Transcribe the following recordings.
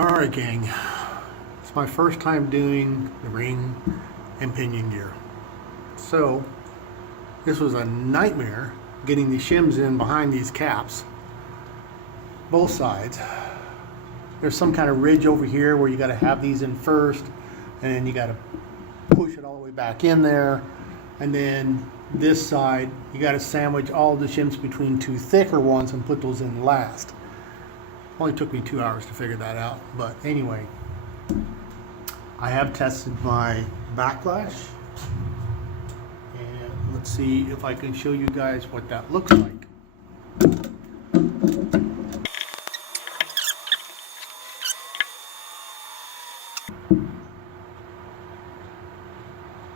Alright gang, it's my first time doing the ring and pinion gear. So this was a nightmare getting the shims in behind these caps, both sides. There's some kind of ridge over here where you got to have these in first, and then you got to push it all the way back in there, and then this side you got to sandwich all the shims between two thicker ones and put those in last. Only took me 2 hours to figure that out, but anyway, I have tested my backlash, and let's see if I can show you guys what that looks like.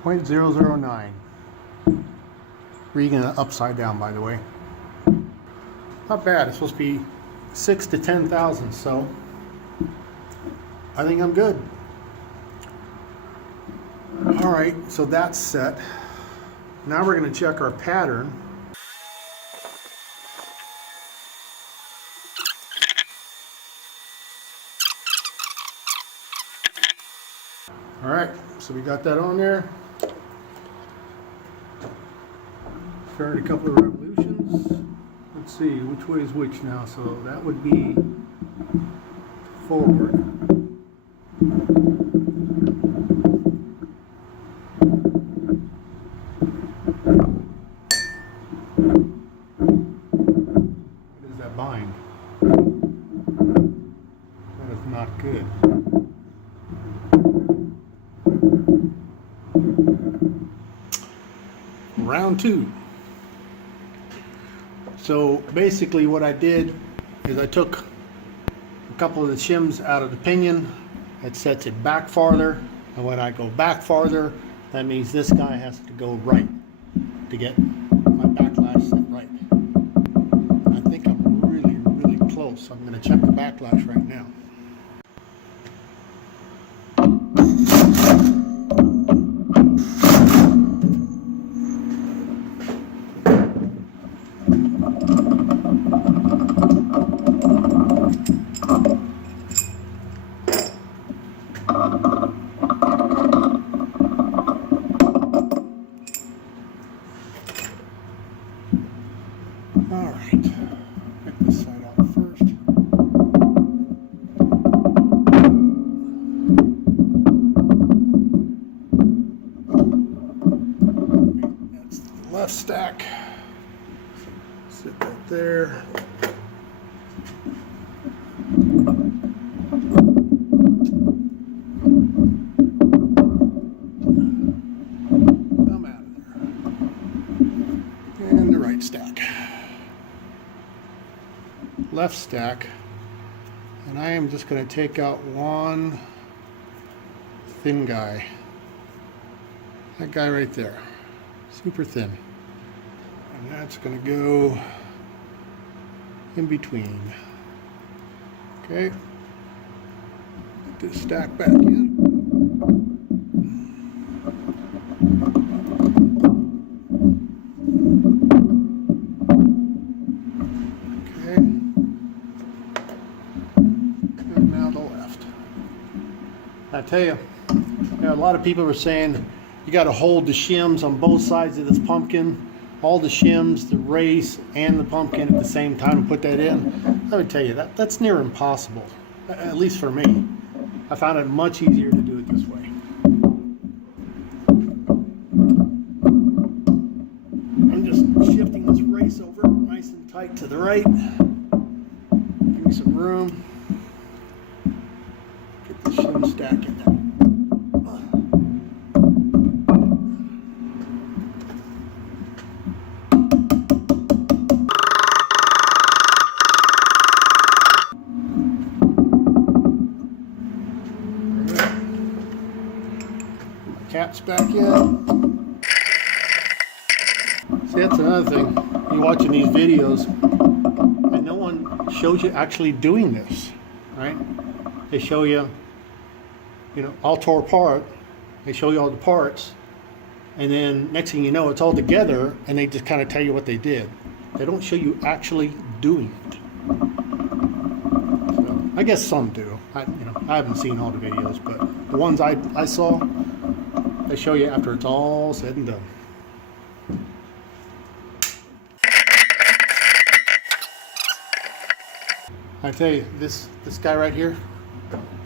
0.009. Reading it upside down, by the way. Not bad. It's supposed to be 6 to 10 thousandths, so I think I'm good. Alright, so that's set. Now we're going to check our pattern. Alright, so we got that on there. Started a couple of revolutions. Let's see, which way is which now? So that would be forward. What is that bind? That is not good. Round two. So basically what I did is I took a couple of the shims out of the pinion. It sets it back farther, and when I go back farther, that means this guy has to go right to get my backlash set right. I think I'm really close. I'm going to check the backlash right now. Alright, get this side out first. That's the left stack. Sit right there. Come out of there. And the right stack. Left stack, and I am just going to take out one thin guy. That guy right there, super thin, and that's going to go in between. Okay, put this stack back in. I tell you, a lot of people are saying you got to hold the shims on both sides of this pumpkin, all the shims, the race, and the pumpkin at the same time and put that in. Let me tell you, that's near impossible, at least for me. I found it much easier to do it this way. I'm just shifting this race over nice and tight to the right. Give me some room. Get the shim stack in there. Caps back in. See, that's another thing. You're watching these videos and no one shows you actually doing this, right? They show you, all tore apart. They show you all the parts, and then next thing you know, it's all together, and they just kind of tell you what they did. They don't show you actually doing it. So I guess some do. I haven't seen all the videos, but the ones I saw, they show you after it's all said and done. I tell you, this guy right here,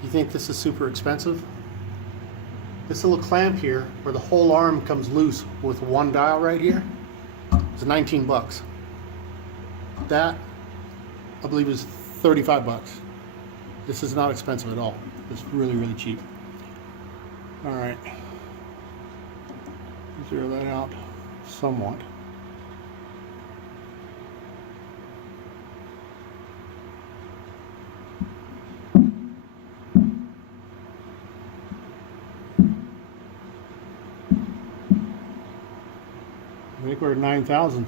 you think this is super expensive? This little clamp here, where the whole arm comes loose with one dial right here, is 19 bucks. That, I believe, is 35 bucks. This is not expensive at all. It's really, really cheap. All right. Zero that out somewhat. I think we're at 9,000.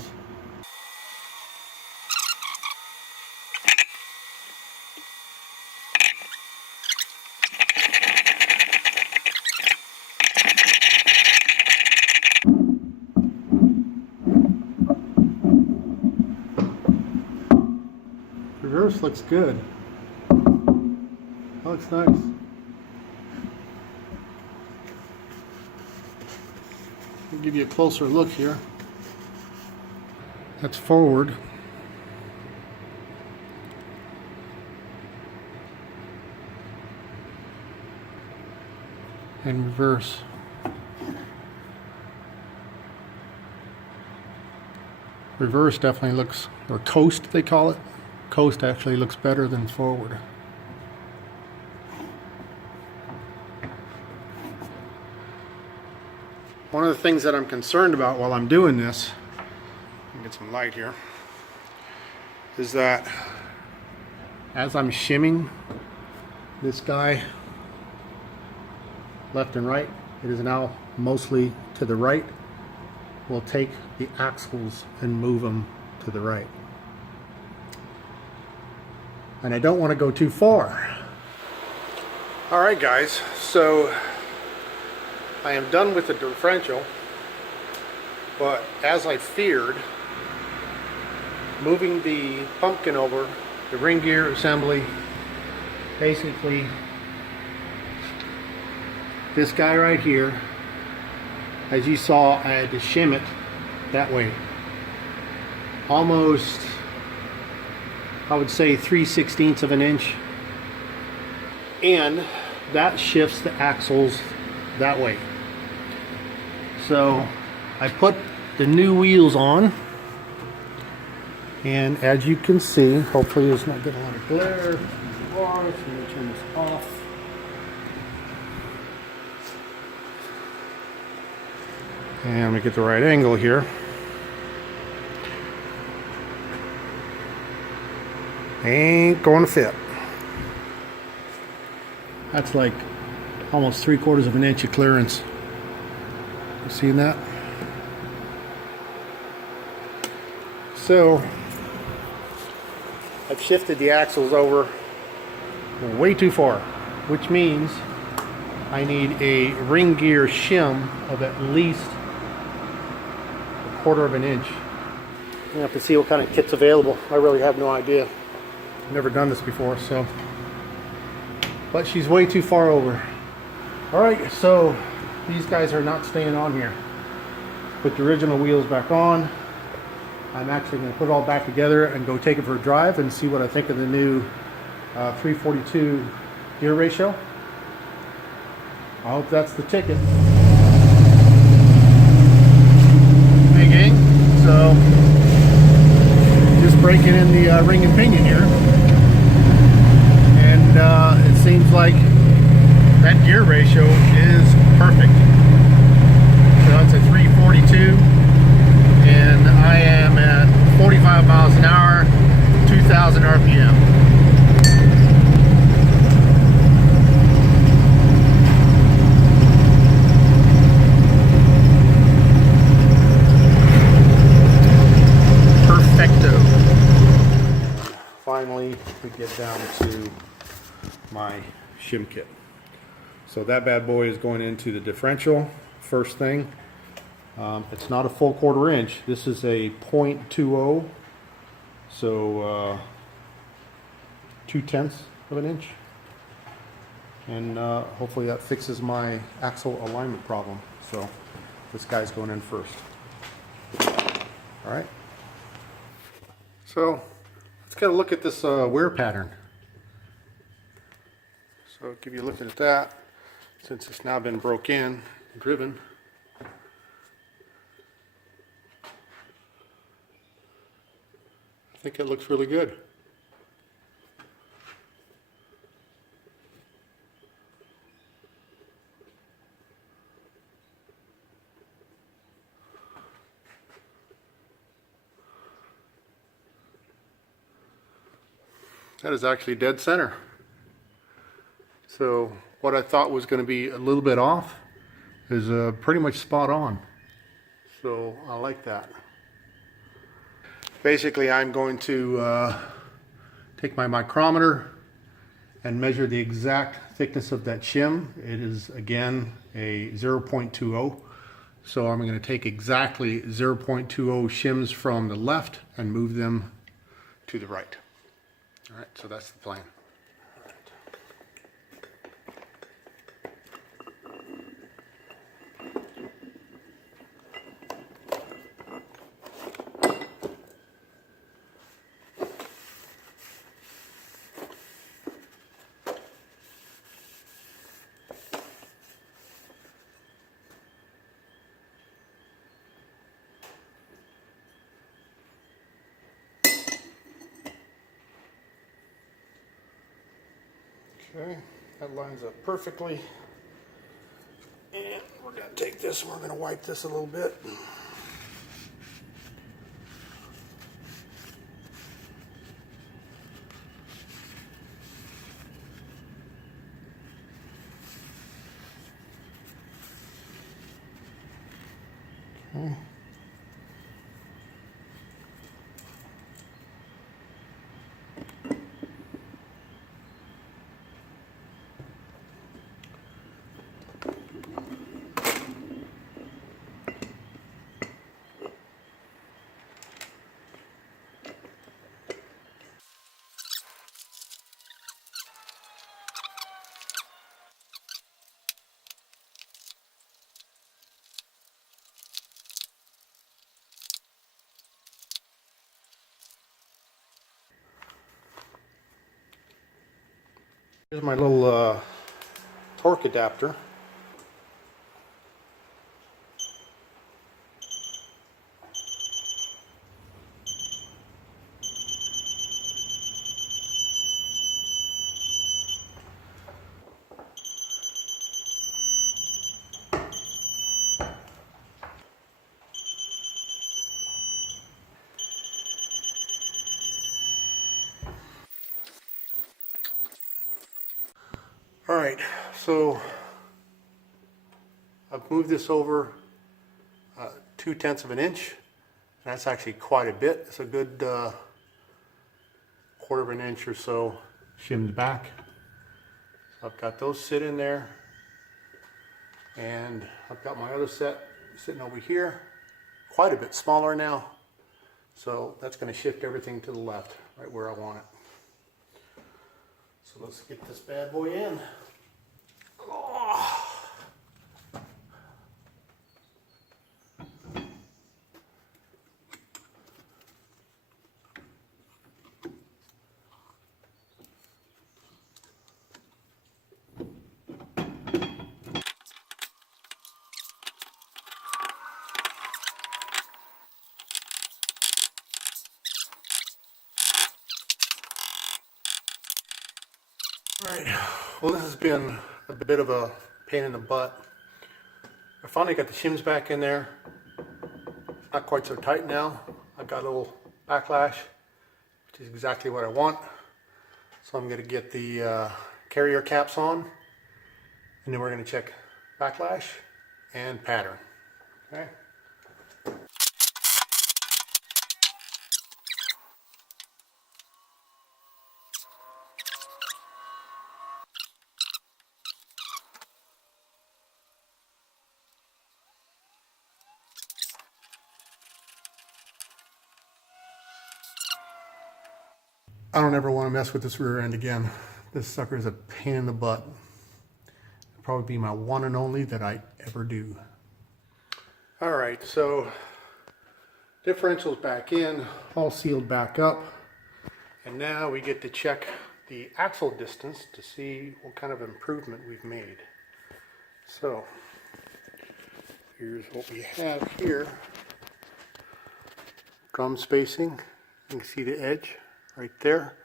Reverse looks good. That looks nice. I'll give you a closer look here. That's forward. And reverse. Reverse definitely looks, or coast they call it. Coast actually looks better than forward. One of the things that I'm concerned about while I'm doing this, get some light here, is that as I'm shimming this guy left and right, it is now mostly to the right. We'll take the axles and move them to the right. And I don't want to go too far. All right, guys, so I am done with the differential, but as I feared, moving the pumpkin over, the ring gear assembly, basically this guy right here, as you saw, I had to shim it that way. Almost, I would say 3/16 of an inch. And that shifts the axles that way. So I put the new wheels on, and as you can see, hopefully there's not getting a lot of glare. Let me turn this off. And let me get the right angle here. Ain't going to fit. That's like almost 3/4 of an inch of clearance. You seeing that? So I've shifted the axles over way too far, which means I need a ring gear shim of at least 1/4 of an inch. You have to see what kind of kit's available. I really have no idea. I've never done this before, so. But she's way too far over. All right, so these guys are not staying on here. Put the original wheels back on. I'm actually going to put it all back together and go take it for a drive and see what I think of the new 342 gear ratio. I hope that's the ticket. Hey gang, so just breaking in the ring and pinion here, and it seems like that gear ratio is perfect. So it's a 342, and I am at 45 miles an hour, 2,000 RPM. Finally, we get down to my shim kit. So that bad boy is going into the differential first thing. It's not a full 1/4 inch. This is a 0.20, so 2/10 of an inch. And hopefully that fixes my axle alignment problem. So this guy's going in first. All right. So let's get a look at this wear pattern. So I'll give you a look at that since it's now been broke in, driven. I think it looks really good. That is actually dead center. So what I thought was going to be a little bit off is pretty much spot on. So I like that. Basically, I'm going to take my micrometer and measure the exact thickness of that shim. It is again a 0.20. So I'm going to take exactly 0.20 shims from the left and move them to the right. All right, so that's the plan. Okay, that lines up perfectly. And we're going to take this and we're going to wipe this a little bit. Okay. Here's my little torque adapter. All right, so I've moved this over 2/10 of an inch. That's actually quite a bit. It's a good quarter of an inch or so shimmed back. So I've got those sit in there, and I've got my other set sitting over here, quite a bit smaller now. So that's going to shift everything to the left, right where I want it. So let's get this bad boy in. Oh. Alright, well this has been a bit of a pain in the butt. I finally got the shims back in there. It's not quite so tight now. I've got a little backlash, which is exactly what I want. So I'm going to get the carrier caps on, and then we're going to check backlash and pattern. Okay. I don't ever want to mess with this rear end again. This sucker is a pain in the butt. It'll probably be my one and only that I ever do. All right, so differential's back in, all sealed back up. And now we get to check the axle distance to see what kind of improvement we've made. So here's what we have here. Drum spacing, you can see the edge right there.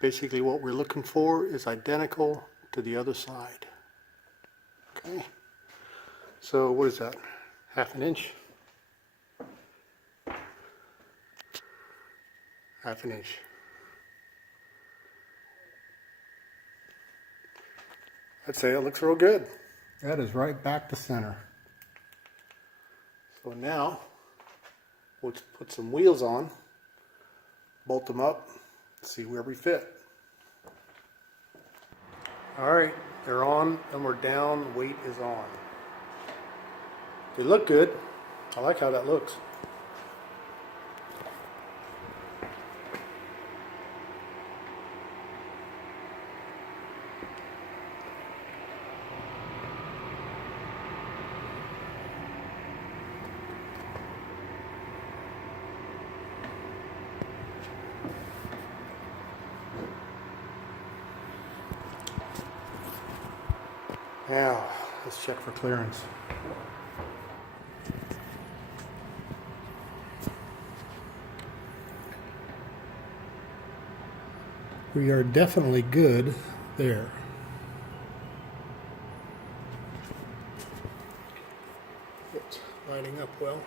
Basically what we're looking for is identical to the other side. Okay, so what is that? Half an inch? Half an inch. I'd say it looks real good. That is right back to center. So now, let's put some wheels on, bolt them up, see where we fit. Alright, they're on and we're down, weight is on. They look good. I like how that looks. Now, let's check for clearance. We are definitely good there. It's lining up well.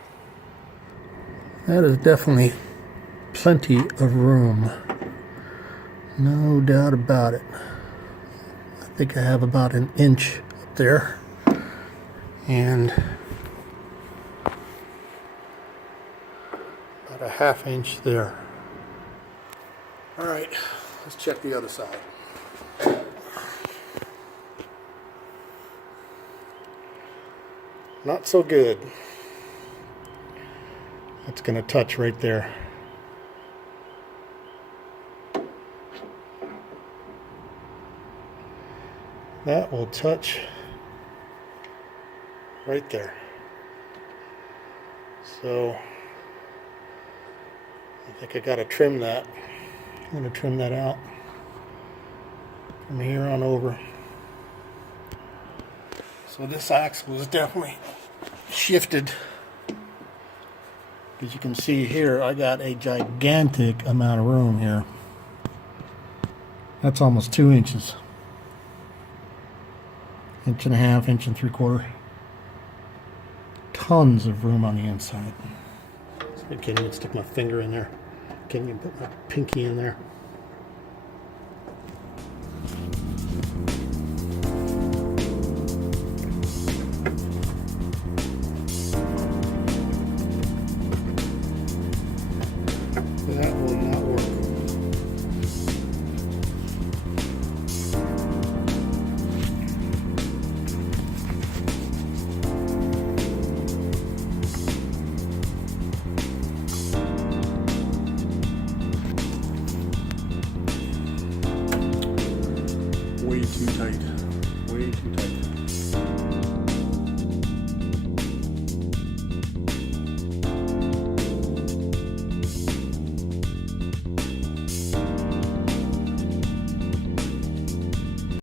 That is definitely plenty of room. No doubt about it. I think I have about an inch up there. And about a half inch there. All right, let's check the other side. Not so good. That's going to touch right there. That will touch right there. So I think I got to trim that. I'm going to trim that out from here on over. So this axle is definitely shifted. As you can see here, I got a gigantic amount of room here. That's almost 2 inches. Inch and a half, inch and 3/4. Tons of room on the inside. I can't even stick my finger in there. Can't even put my pinky in there. That will not work. Way too tight. Way too tight.